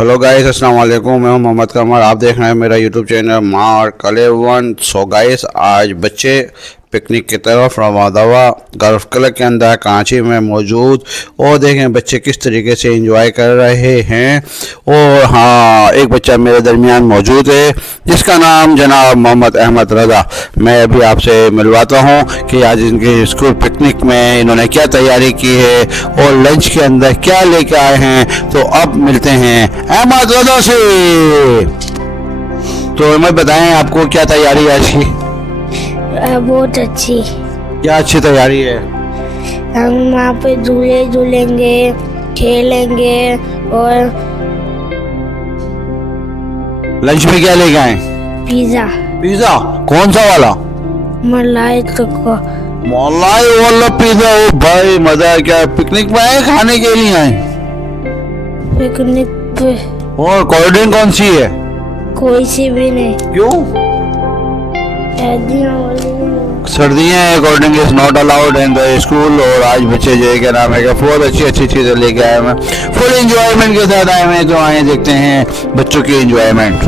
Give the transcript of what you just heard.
Hello guys, अस्सलाम वालेकुम। मैं हूं मोहम्मद कमर। आप देख रहे हैं मेरा यूट्यूब चैनल माँ और कलेवन। सो गाइस, आज बच्चे पिकनिक की तरफ रवादवा गल्फ क्लब के अंदर कराची में मौजूद, और देखें बच्चे किस तरीके से एंजॉय कर रहे हैं। और हाँ, एक बच्चा मेरे दरमियान मौजूद है जिसका नाम जनाब मोहम्मद अहमद रज़ा। मैं अभी आपसे मिलवाता हूँ कि आज इनके स्कूल पिकनिक में इन्होंने क्या तैयारी की है और लंच के अंदर क्या लेके आए हैं। तो अब मिलते हैं अहमद रज़ा से। तो अहमद, बताएं आपको क्या तैयारी है आज की? बहुत अच्छी। क्या अच्छी तैयारी है? हम वहाँ पे झूले झूलेंगे, खेलेंगे। और लंच में क्या लेके आए? पिज्जा। पिज्जा? कौन सा वाला? मलाई टिक्का। मलाई वाला पिज्जा? ओ भाई, मजा है। क्या पिकनिक में आए, खाने के लिए आए? पिकनिक पे और कोल्ड ड्रिंक कौन सी है? कोई सी भी नहीं। क्यों? सर्दियाँ हैं, cold drink is not allowed in the school. और आज बच्चे जो है क्या नाम है, बहुत अच्छी अच्छी चीज़ें लेके आए हैं। फुल एंजॉयमेंट के साथ आए हैं। तो आए देखते हैं बच्चों की एंजॉयमेंट।